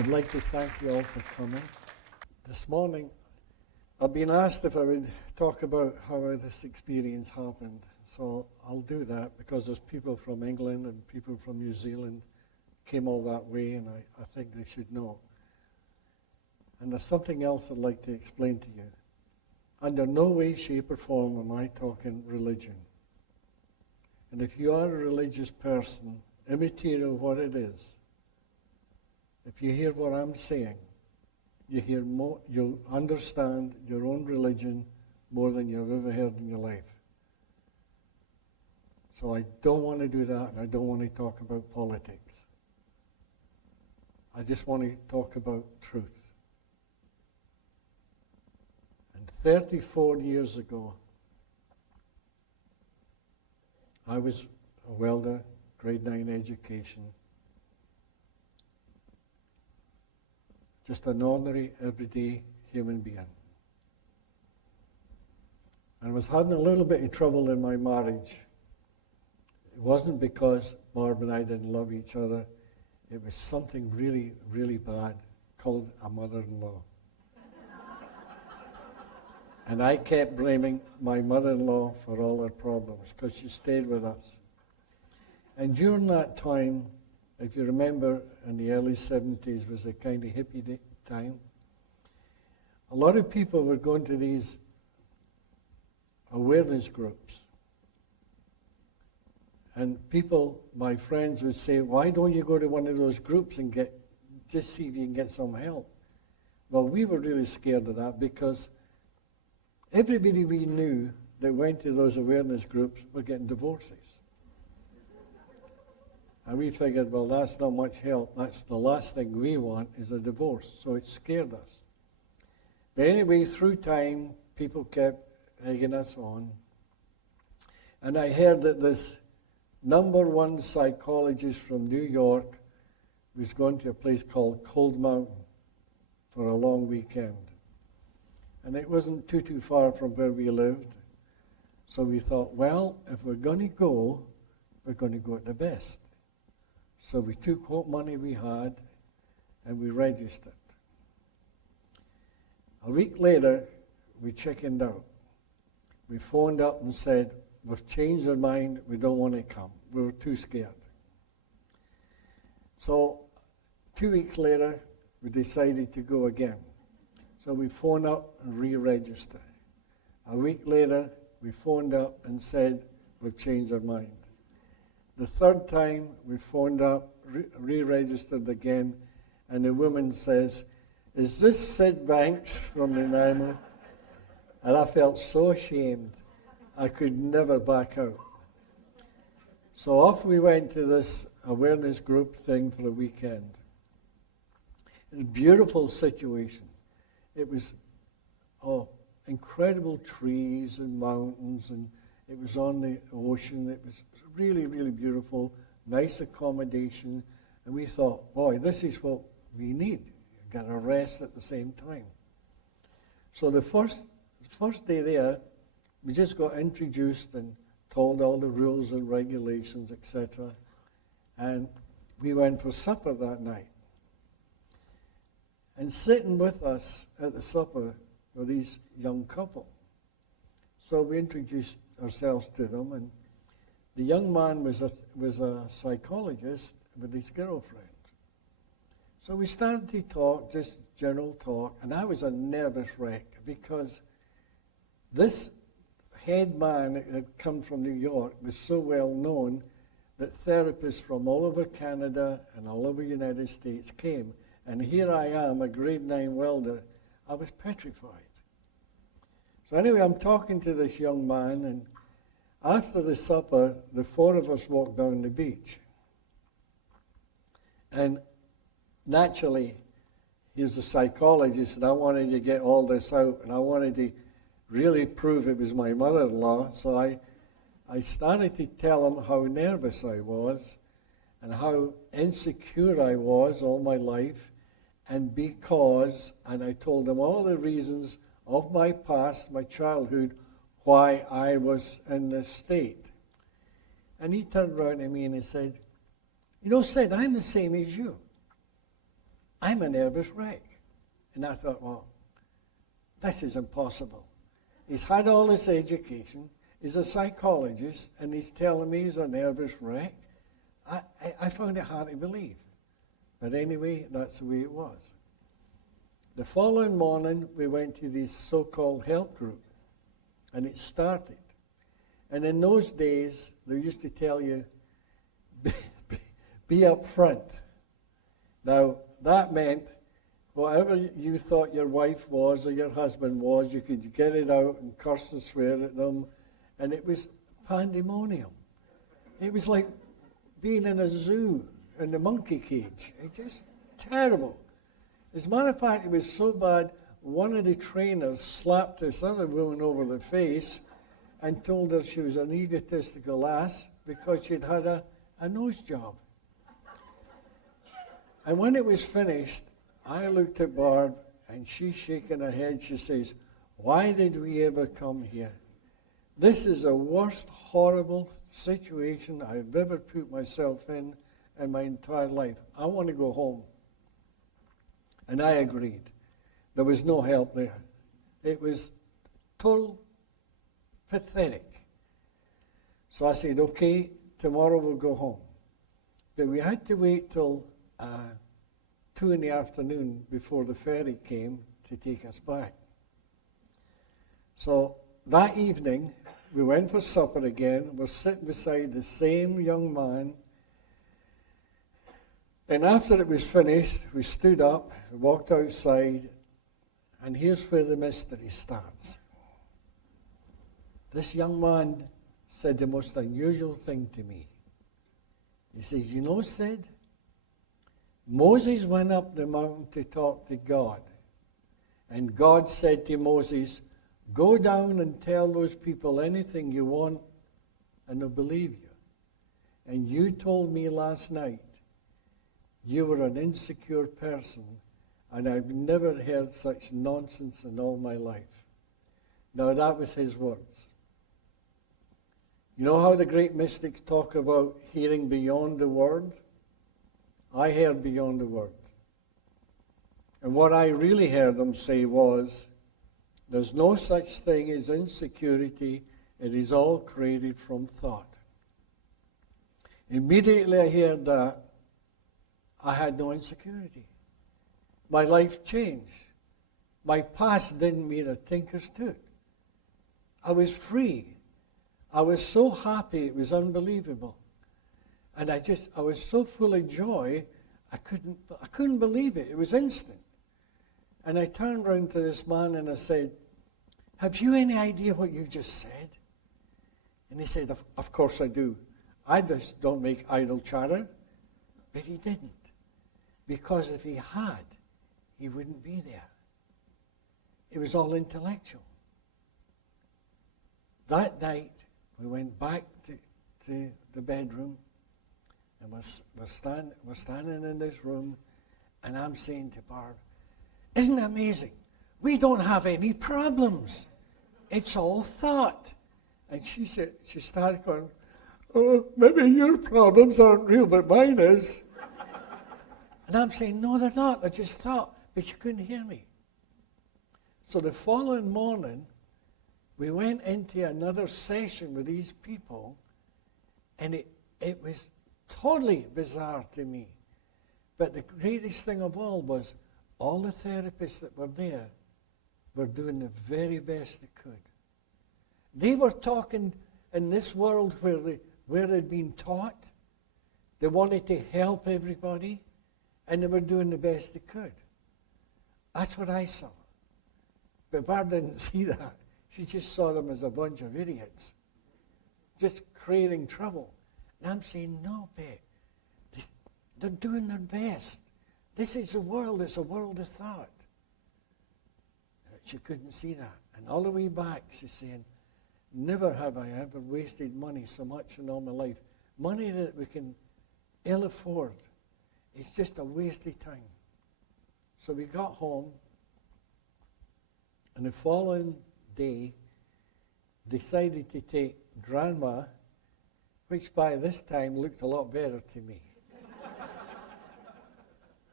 I'd like to thank you all for coming. This morning, I've been asked if I would talk about how this experience happened. So I'll do that because there's people from England and people from New Zealand came all that way, and I think they should know. And there's something else I'd like to explain to you. Under no way, shape, or form am I talking religion. And if you are a religious person, immaterial what it is, if you hear what I'm saying, you'll understand your own religion more than you've ever heard in your life. So I don't want to do that, and I don't want to talk about politics. I just want to talk about truth. And 34 years ago, I was a welder, grade 9 education. Just an ordinary, everyday human being. And I was having a little bit of trouble in my marriage. It wasn't because Barb and I didn't love each other. It was something really, really bad called a mother-in-law. And I kept blaming my mother-in-law for all her problems because she stayed with us. And during that time, if you remember, in the early 70s was a kind of hippie time. A lot of people were going to these awareness groups. And people, my friends, would say, why don't you go to one of those groups and just see if you can get some help? Well, we were really scared of that because everybody we knew that went to those awareness groups were getting divorces. And we figured, well, that's not much help. That's the last thing we want is a divorce. So it scared us. But anyway, through time, people kept egging us on. And I heard that this #1 psychologist from New York was going to a place called Cold Mountain for a long weekend. And it wasn't too far from where we lived. So we thought, well, if we're going to go, we're going to go at the best. So we took what money we had and we registered. A week later, we chickened out. We phoned up and said, we've changed our mind, we don't want to come. We were too scared. So 2 weeks later, we decided to go again. So we phoned up and re-registered. A week later, we phoned up and said, we've changed our mind. The third time, we phoned up, re-registered again, and the woman says, is this Sid Bенкс from the Nanaimo? And I felt so ashamed. I could never back out. So off we went to this awareness group thing for a weekend. It was a beautiful situation. It was incredible trees and mountains, and it was on the ocean. It was really, really beautiful, nice accommodation. And we thought, boy, this is what we need. You've got to rest at the same time. So the first day there, we just got introduced and told all the rules and regulations, etc. And we went for supper that night. And sitting with us at the supper were these young couple. So we introduced ourselves to them, and the young man was a psychologist with his girlfriend. So we started to talk, just general talk, and I was a nervous wreck because this head man that had come from New York was so well known that therapists from all over Canada and all over the United States came. And here I am, a grade 9 welder. I was petrified. So anyway, I'm talking to this young man, and after the supper, the four of us walked down the beach. And naturally, he's a psychologist, and I wanted to get all this out, and I wanted to really prove it was my mother-in-law. So I started to tell him how nervous I was and how insecure I was all my life, and I told him all the reasons of my past, my childhood, why I was in this state. And he turned around to me and he said, you know, Sid, I'm the same as you. I'm a nervous wreck. And I thought, well, this is impossible. He's had all this education, he's a psychologist, and he's telling me he's a nervous wreck. I found it hard to believe. But anyway, that's the way it was. The following morning, we went to this so-called help group, and it started. And in those days, they used to tell you, be up front. Now, that meant whatever you thought your wife was or your husband was, you could get it out and curse and swear at them, and it was pandemonium. It was like being in a zoo in the monkey cage. It just terrible. As a matter of fact, it was so bad, one of the trainers slapped this other woman over the face and told her she was an egotistical ass because she'd had a nose job. And when it was finished, I looked at Barb, and she's shaking her head. She says, why did we ever come here? This is the worst horrible situation I've ever put myself in my entire life. I want to go home. And I agreed. There was no help there. It was total pathetic. So I said, okay, tomorrow we'll go home. But we had to wait till 2 p.m. before the ferry came to take us back. So that evening, we went for supper again. We're sitting beside the same young man. And after it was finished, we stood up, walked outside, and here's where the mystery starts. This young man said the most unusual thing to me. He says, you know, Sid, Moses went up the mountain to talk to God. And God said to Moses, go down and tell those people anything you want, and they'll believe you. And you told me last night you were an insecure person, and I've never heard such nonsense in all my life. Now, that was his words. You know how the great mystics talk about hearing beyond the word? I heard beyond the word. And what I really heard them say was, there's no such thing as insecurity. It is all created from thought. Immediately I heard that, I had no insecurity. My life changed. My past didn't mean a tinker's tooth. I was free. I was so happy, it was unbelievable. And I was so full of joy, I couldn't believe it. It was instant. And I turned around to this man and I said, have you any idea what you just said? And he said, of course I do. I just don't make idle chatter. But he didn't. Because if he had, he wouldn't be there. It was all intellectual. That night, we went back to the bedroom, and we're standing in this room, and I'm saying to Barb, isn't it amazing? We don't have any problems. It's all thought. And she started going, oh, maybe your problems aren't real, but mine is. And I'm saying, no, they're not. They're just thought. But you couldn't hear me. So the following morning, we went into another session with these people, and it was totally bizarre to me. But the greatest thing of all was all the therapists that were there were doing the very best they could. They were talking in this world where they'd been taught. They wanted to help everybody, and they were doing the best they could. That's what I saw. But Barb didn't see that. She just saw them as a bunch of idiots, just creating trouble. And I'm saying, no, babe, they're doing their best. This is the world. It's a world of thought. She couldn't see that. And all the way back, she's saying, never have I ever wasted money so much in all my life. Money that we can ill afford. It's just a waste of time. So we got home, and the following day, decided to take Grandma, which by this time looked a lot better to me.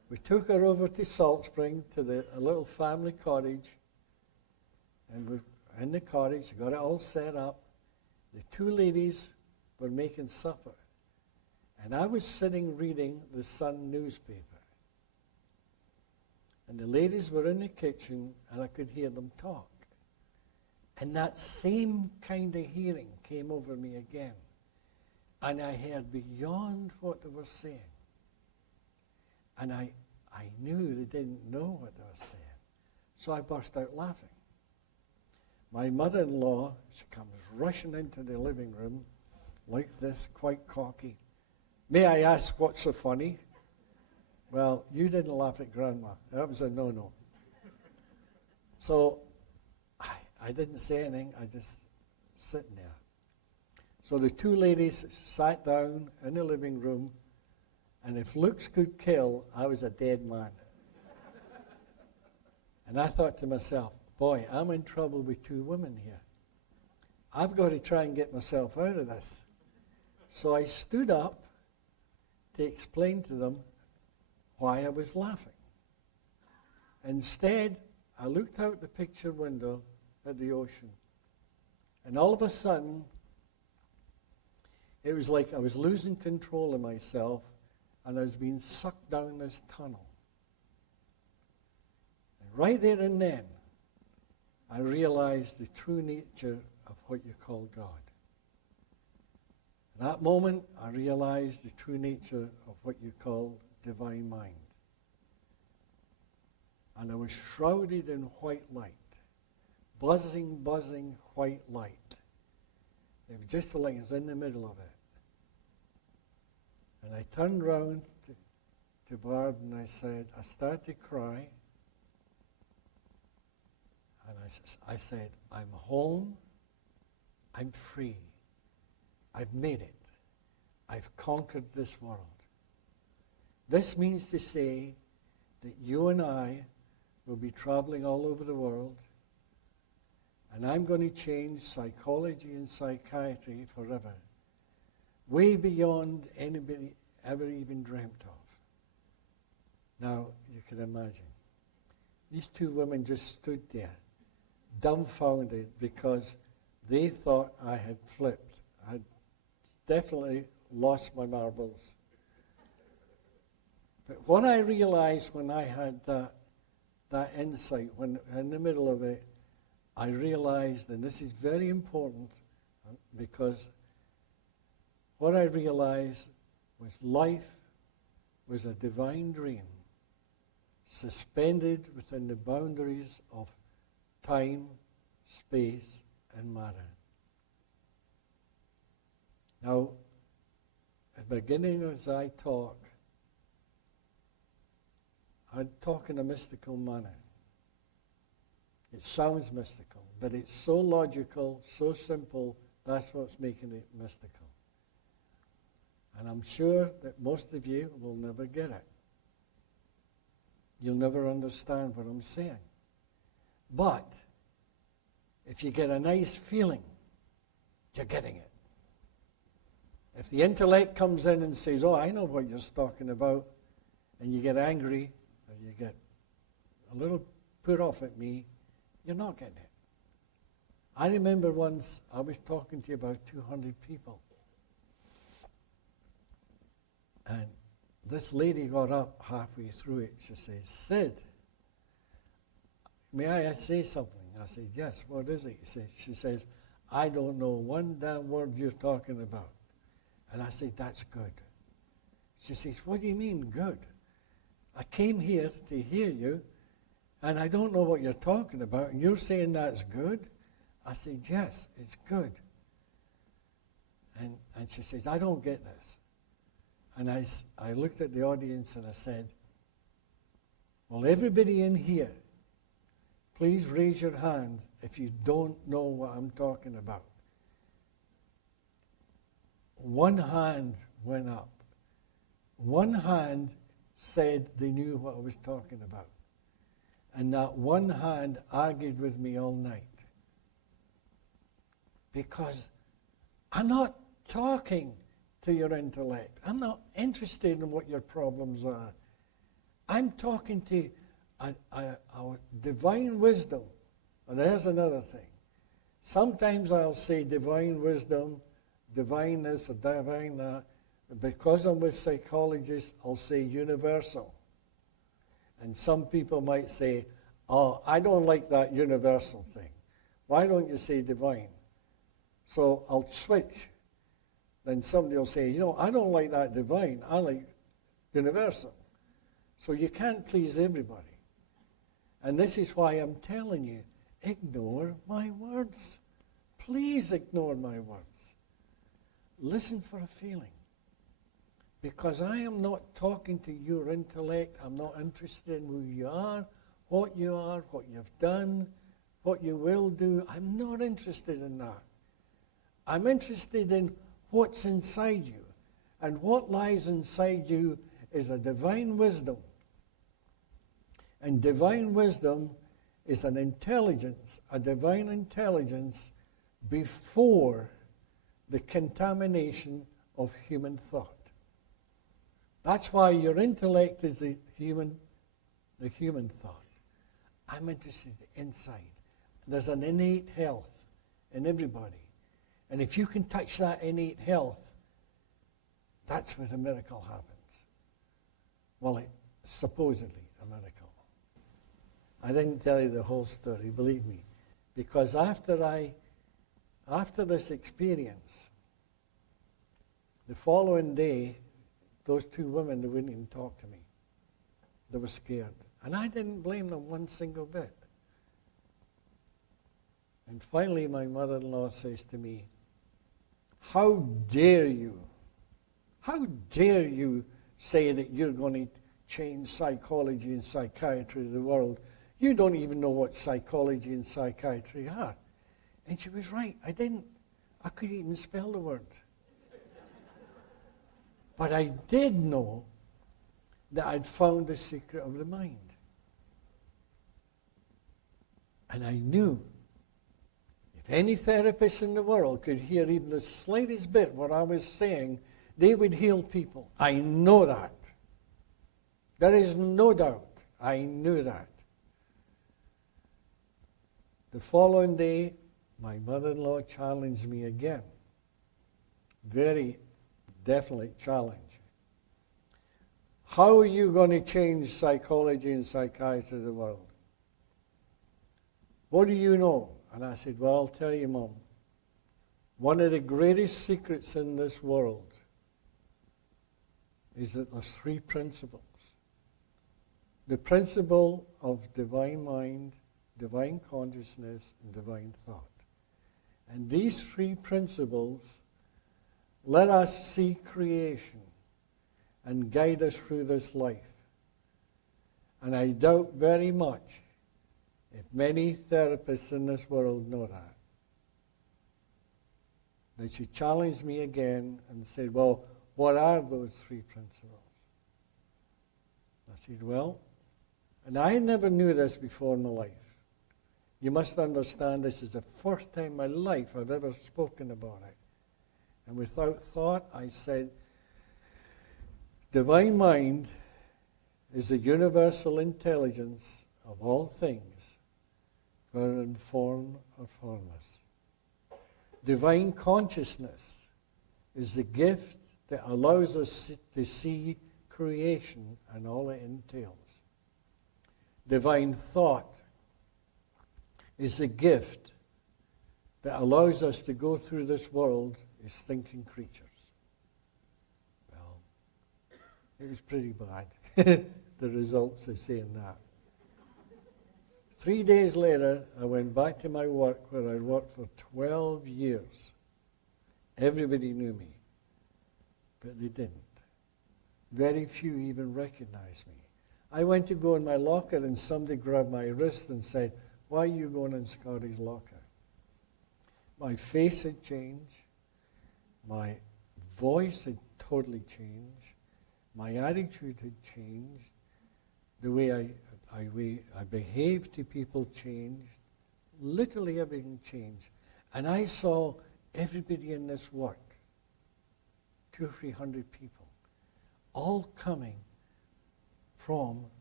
We took her over to Salt Spring to a little family cottage. And we in the cottage, got it all set up. The two ladies were making supper. And I was sitting reading the Sun newspaper. And the ladies were in the kitchen, and I could hear them talk. And that same kind of hearing came over me again. And I heard beyond what they were saying. And I knew they didn't know what they were saying. So I burst out laughing. My mother-in-law, she comes rushing into the living room like this, quite cocky. May I ask what's so funny? Well, you didn't laugh at Grandma. That was a no-no. So I didn't say anything. I just sitting there. So the two ladies sat down in the living room, and if looks could kill, I was a dead man. And I thought to myself, boy, I'm in trouble with two women here. I've got to try and get myself out of this. So I stood up to explain to them why I was laughing. Instead, I looked out the picture window at the ocean. And all of a sudden, it was like I was losing control of myself and I was being sucked down this tunnel. And right there and then, I realized the true nature of what you call God. In that moment, I realized the true nature of what you call divine mind. And I was shrouded in white light, buzzing white light. It was just like I was in the middle of it. And I turned round to Barb and I said, I started to cry. And I said, I'm home, I'm free, I've made it, I've conquered this world. This means to say that you and I will be traveling all over the world, and I'm going to change psychology and psychiatry forever, way beyond anybody ever even dreamt of. Now, you can imagine, these two women just stood there, dumbfounded, because they thought I had flipped. I had definitely lost my marbles. But what I realized when I had that insight, when in the middle of it, I realized, and this is very important, because what I realized was life was a divine dream, suspended within the boundaries of time, space, and matter. Now, at the beginning as I talk, I'd talk in a mystical manner. It sounds mystical, but it's so logical, so simple, that's what's making it mystical. And I'm sure that most of you will never get it. You'll never understand what I'm saying. But if you get a nice feeling, you're getting it. If the intellect comes in and says, oh, I know what you're talking about, and you get angry, or you get a little put off at me, you're not getting it. I remember once I was talking to about 200 people. And this lady got up halfway through it. She says, Sid, may I say something? I said, yes, what is it? She says, I don't know one damn word you're talking about. And I said, that's good. She says, what do you mean, good? I came here to hear you, and I don't know what you're talking about, and you're saying that's good? I said, yes, it's good. And she says, I don't get this. And I looked at the audience and I said, well, everybody in here, please raise your hand if you don't know what I'm talking about. One hand went up. One hand said they knew what I was talking about. And that one hand argued with me all night. Because I'm not talking to your intellect. I'm not interested in what your problems are. I'm talking to a divine wisdom. And there's another thing. Sometimes I'll say divine wisdom, divine this or divine that. Because I'm with psychologists, I'll say universal. And some people might say, oh, I don't like that universal thing. Why don't you say divine? So I'll switch. Then somebody will say, I don't like that divine. I like universal. So you can't please everybody. And this is why I'm telling you, ignore my words. Please ignore my words. Listen for a feeling. Because I am not talking to your intellect. I'm not interested in who you are, what you've done, what you will do. I'm not interested in that. I'm interested in what's inside you. And what lies inside you is a divine wisdom. And divine wisdom is an intelligence, a divine intelligence before the contamination of human thought. That's why your intellect is the human thought. I'm interested inside. There's an innate health in everybody. And if you can touch that innate health, that's where a miracle happens. Well, it's supposedly a miracle. I didn't tell you the whole story, believe me. Because after this experience, the following day, those two women, they wouldn't even talk to me. They were scared. And I didn't blame them one single bit. And finally, my mother-in-law says to me, how dare you say that you're going to change psychology and psychiatry of the world? You don't even know what psychology and psychiatry are. And she was right. I couldn't even spell the word. But I did know that I'd found the secret of the mind. And I knew if any therapist in the world could hear even the slightest bit what I was saying, they would heal people. I know that. There is no doubt. I knew that. The following day, my mother-in-law challenged me again. Very definitely challenge. How are you going to change psychology and psychiatry of the world? What do you know? And I said, well, I'll tell you, Mom. One of the greatest secrets in this world is that there's three principles. The principle of divine mind, divine consciousness, and divine thought. And these three principles let us see creation and guide us through this life. And I doubt very much if many therapists in this world know that. Then she challenged me again and said, well, what are those three principles? I said, well, and I never knew this before in my life. You must understand this is the first time in my life I've ever spoken about it. And without thought, I said, divine mind is the universal intelligence of all things, whether in form or formless. Divine consciousness is the gift that allows us to see creation and all it entails. Divine thought is the gift that allows us to go through this world as thinking creatures. Well, it was pretty bad, the results of saying that. 3 days later, I went back to my work where I'd worked for 12 years. Everybody knew me, but they didn't. Very few even recognized me. I went to go in my locker and somebody grabbed my wrist and said, why are you going in Scotty's locker? My face had changed. My voice had totally changed. My attitude had changed. The way I behaved to people changed. Literally everything changed. And I saw everybody in this work, 200 or 300 people, all coming from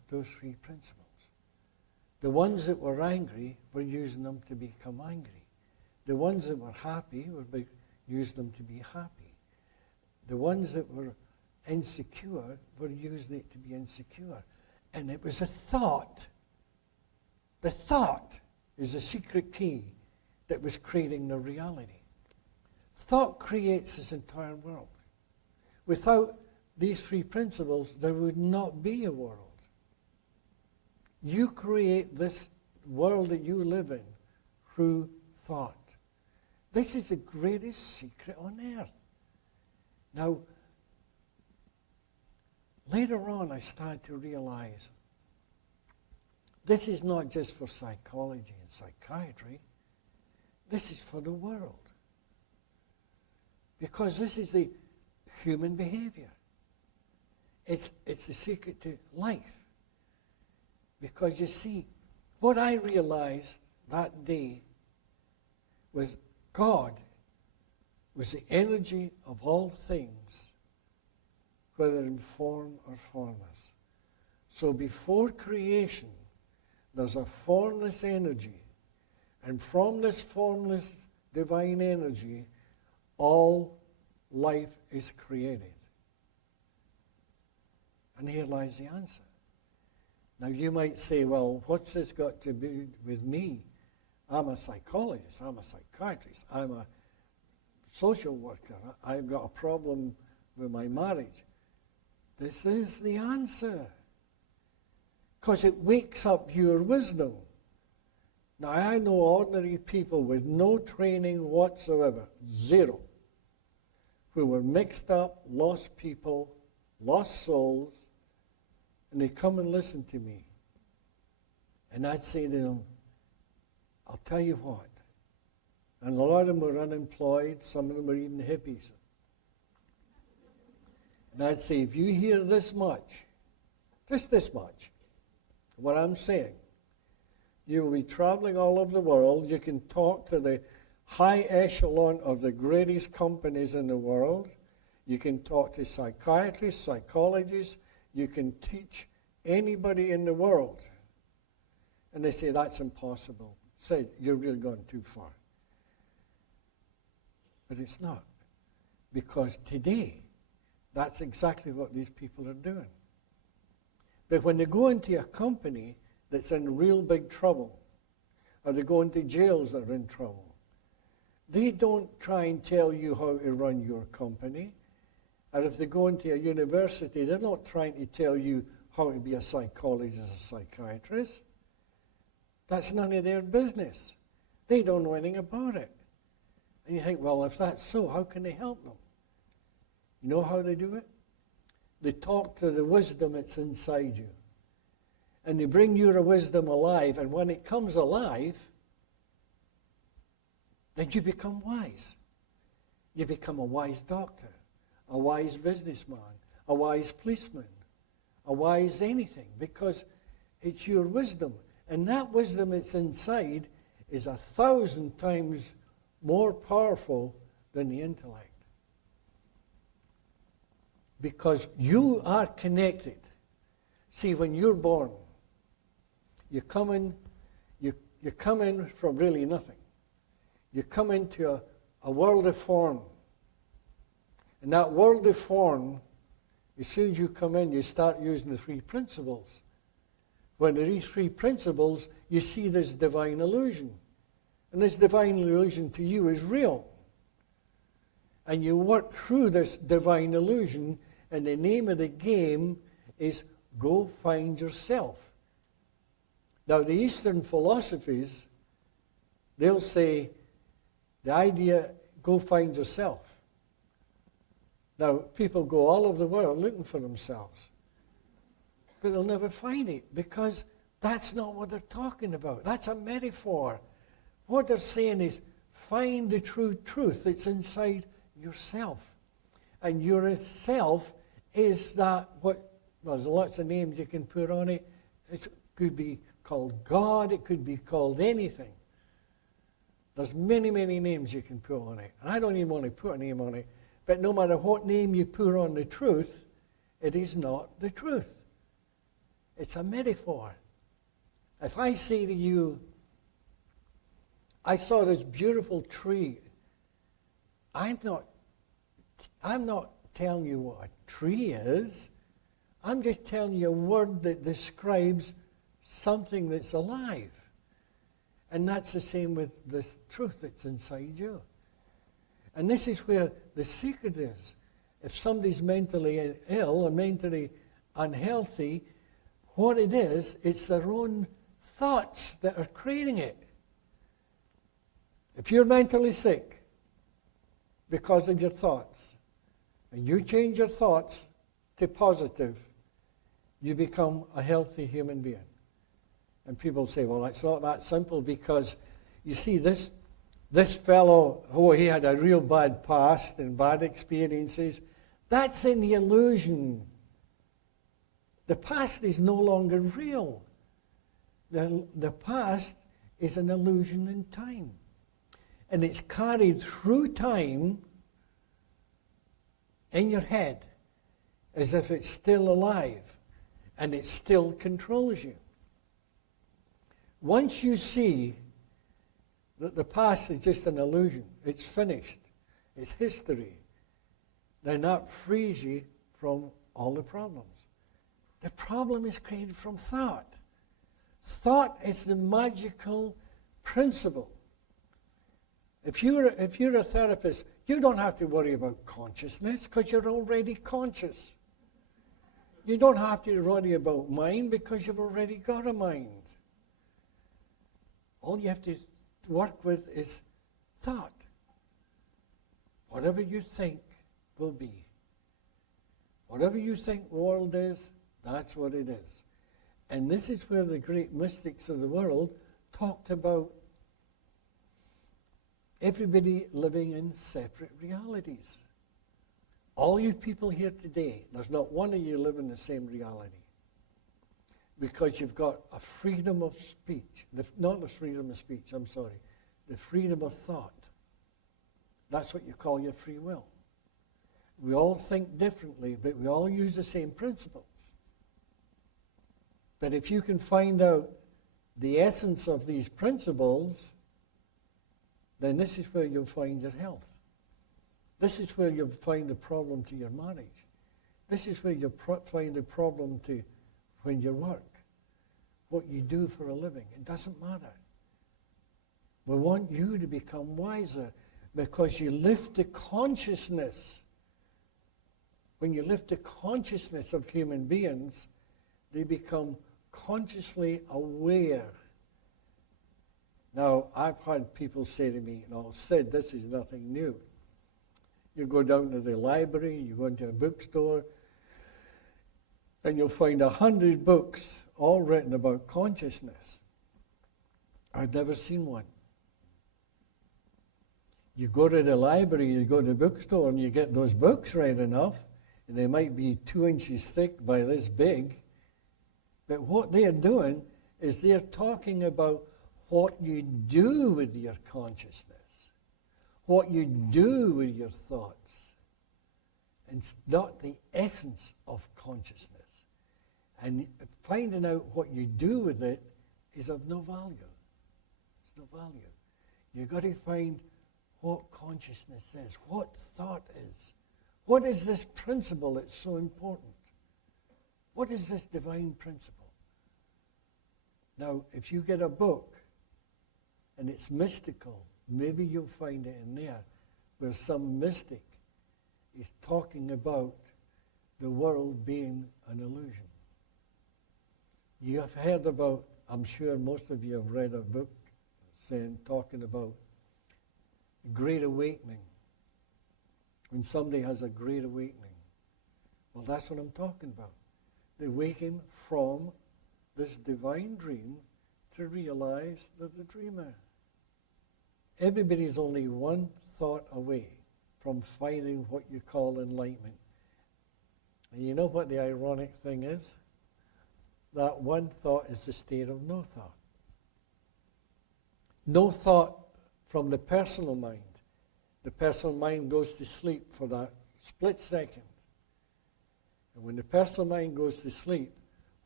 those three principles. The ones that were angry were using them to become angry. The ones that were happy were using them to be happy. The ones that were insecure were using it to be insecure. And it was a thought. The thought is the secret key that was creating the reality. Thought creates this entire world. Without these three principles, there would not be a world. You create this world that you live in through thought. This is the greatest secret on earth. Now, later on, I started to realize this is not just for psychology and psychiatry. This is for the world. Because this is the human behavior. It's the secret to life. Because you see, what I realized that day was God was the energy of all things, whether in form or formless. So before creation, there's a formless energy. And from this formless divine energy, all life is created. And here lies the answer. Now you might say, well, what's this got to do with me? I'm a psychologist, I'm a psychiatrist, I'm a social worker, I've got a problem with my marriage. This is the answer. Because it wakes up your wisdom. Now I know ordinary people with no training whatsoever, zero, who were mixed up, lost people, lost souls, and they come and listen to me. And I'd say to them, I'll tell you what. And a lot of them were unemployed, some of them were even hippies. And I'd say, if you hear this much, just this much, what I'm saying, you will be traveling all over the world. You can talk to the high echelon of the greatest companies in the world. You can talk to psychiatrists, psychologists. You can teach anybody in the world. And they say, that's impossible. Say, you're really going too far. But it's not. Because today, that's exactly what these people are doing. But when they go into a company that's in real big trouble, or they go into jails that are in trouble, they don't try and tell you how to run your company. Or if they go into a university, they're not trying to tell you how to be a psychologist or psychiatrist. That's none of their business. They don't know anything about it. And you think, well, if that's so, how can they help them? You know how they do it? They talk to the wisdom that's inside you. And they bring your wisdom alive, and when it comes alive, then you become wise. You become a wise doctor, a wise businessman, a wise policeman, a wise anything, because it's your wisdom. And that wisdom that's inside is 1,000 times more powerful than the intellect. Because you are connected. See, when you're born, you come in from really nothing. You come into a world of form. And that world of form, as soon as you come in, you start using the three principles. When these three principles, you see this divine illusion. And this divine illusion to you is real. And you work through this divine illusion, and the name of the game is go find yourself. Now, the Eastern philosophies, they'll say the idea, go find yourself. Now, people go all over the world looking for themselves. But they'll never find it, because that's not what they're talking about. That's a metaphor. What they're saying is, find the true truth that's inside yourself. And your self is that well, there's lots of names you can put on it. It could be called God. It could be called anything. There's many, many names you can put on it. And I don't even want to put a name on it. But no matter what name you put on the truth, it is not the truth. It's a metaphor. If I say to you, I saw this beautiful tree, I'm not telling you what a tree is. I'm just telling you a word that describes something that's alive. And that's the same with the truth that's inside you. And this is where the secret is. If somebody's mentally ill or mentally unhealthy, what it is, it's their own thoughts that are creating it. If you're mentally sick because of your thoughts, and you change your thoughts to positive, you become a healthy human being. And people say, well, it's not that simple, because you see, this fellow, he had a real bad past and bad experiences. That's in the illusion. The past is no longer real. The past is an illusion in time. And it's carried through time in your head as if it's still alive and it still controls you. Once you see that the past is just an illusion, it's finished, it's history, then that frees you from all the problems. The problem is created from thought. Thought is the magical principle. If you're a therapist, you don't have to worry about consciousness because you're already conscious. You don't have to worry about mind because you've already got a mind. All you have to work with is thought. Whatever you think will be. Whatever you think the world is, that's what it is. And this is where the great mystics of the world talked about everybody living in separate realities. All you people here today, there's not one of you living the same reality. Because you've got a freedom of speech. Not the freedom of speech, I'm sorry. The freedom of thought. That's what you call your free will. We all think differently, but we all use the same principles. But if you can find out the essence of these principles, then this is where you'll find your health. This is where you'll find a problem to your marriage. This is where you'll find a problem to when you work, what you do for a living. It doesn't matter. We want you to become wiser because you lift the consciousness. When you lift the consciousness of human beings, they become consciously aware. Now, I've had people say to me, and I've said this is nothing new. You go down to the library, you go into a bookstore, and you'll find 100 books all written about consciousness. I've never seen one. You go to the library, you go to the bookstore, and you get those books read enough, and they might be 2 inches thick by this big. But what they're doing is they're talking about what you do with your consciousness, what you do with your thoughts. It's not the essence of consciousness. And finding out what you do with it is of no value. It's no value. You've got to find what consciousness is, what thought is. What is this principle that's so important? What is this divine principle? Now, if you get a book and it's mystical, maybe you'll find it in there where some mystic is talking about the world being an illusion. You have heard about, I'm sure most of you have read a book talking about the Great Awakening. When somebody has a great awakening. Well, that's what I'm talking about. They awaken from this divine dream to realize they're the dreamer. Everybody's only one thought away from finding what you call enlightenment. And you know what the ironic thing is? That one thought is the state of no thought. No thought from the personal mind. The personal mind goes to sleep for that split second. And when the personal mind goes to sleep,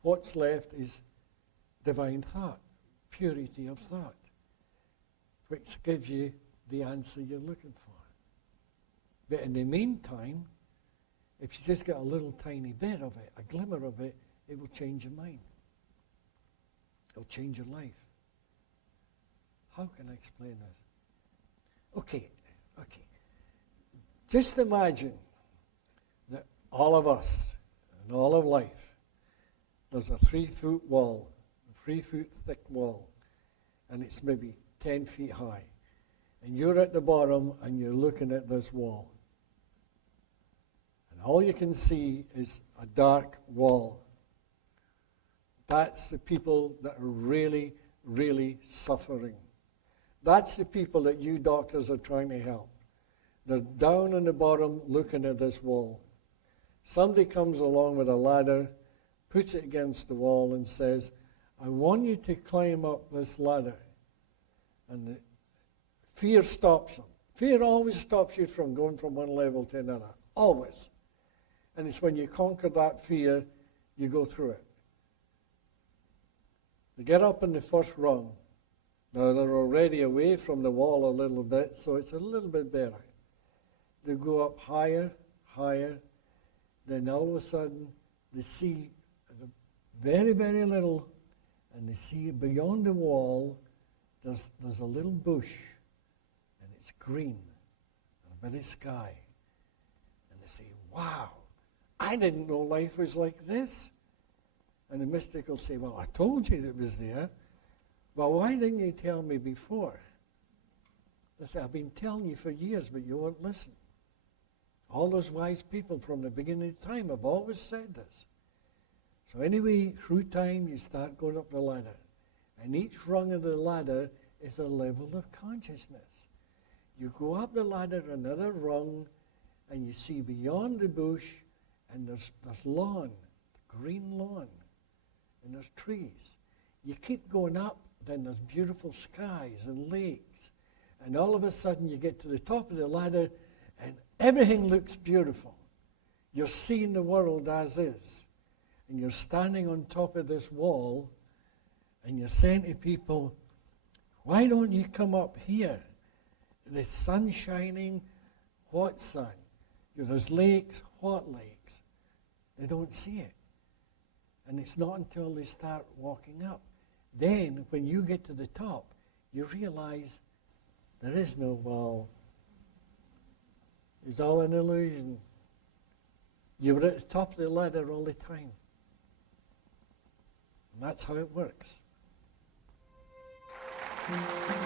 what's left is divine thought, purity of thought, which gives you the answer you're looking for. But in the meantime, if you just get a little tiny bit of it, a glimmer of it, it will change your mind. It'll change your life. How can I explain this? Okay. Just imagine that all of us, and all of life, there's a 3-foot wall, a 3-foot thick wall, and it's maybe 10 feet high. And you're at the bottom and you're looking at this wall. And all you can see is a dark wall. That's the people that are really, really suffering. That's the people that you doctors are trying to help. They're down on the bottom looking at this wall. Somebody comes along with a ladder, puts it against the wall and says, I want you to climb up this ladder. And the fear stops them. Fear always stops you from going from one level to another. Always. And it's when you conquer that fear, you go through it. They get up in the first rung. Now they're already away from the wall a little bit, so it's a little bit better. They go up higher, higher. Then all of a sudden, they see very, very little, and they see beyond the wall, there's a little bush, and it's green, and a bit of sky. And they say, wow, I didn't know life was like this. And the mystic will say, well, I told you it was there. Well, why didn't you tell me before? They say, I've been telling you for years, but you won't listen. All those wise people from the beginning of time have always said this. So anyway, through time, you start going up the ladder. And each rung of the ladder is a level of consciousness. You go up the ladder another rung, and you see beyond the bush, and there's lawn, green lawn, and there's trees. You keep going up, then there's beautiful skies and lakes. And all of a sudden, you get to the top of the ladder, and everything looks beautiful. You're seeing the world as is. And you're standing on top of this wall, and you're saying to people, why don't you come up here? The sun's shining. What sun? There's lakes. What lakes? They don't see it. And it's not until they start walking up. Then, when you get to the top, you realize there is no wall. It's all an illusion. You were at the top of the ladder all the time. And that's how it works.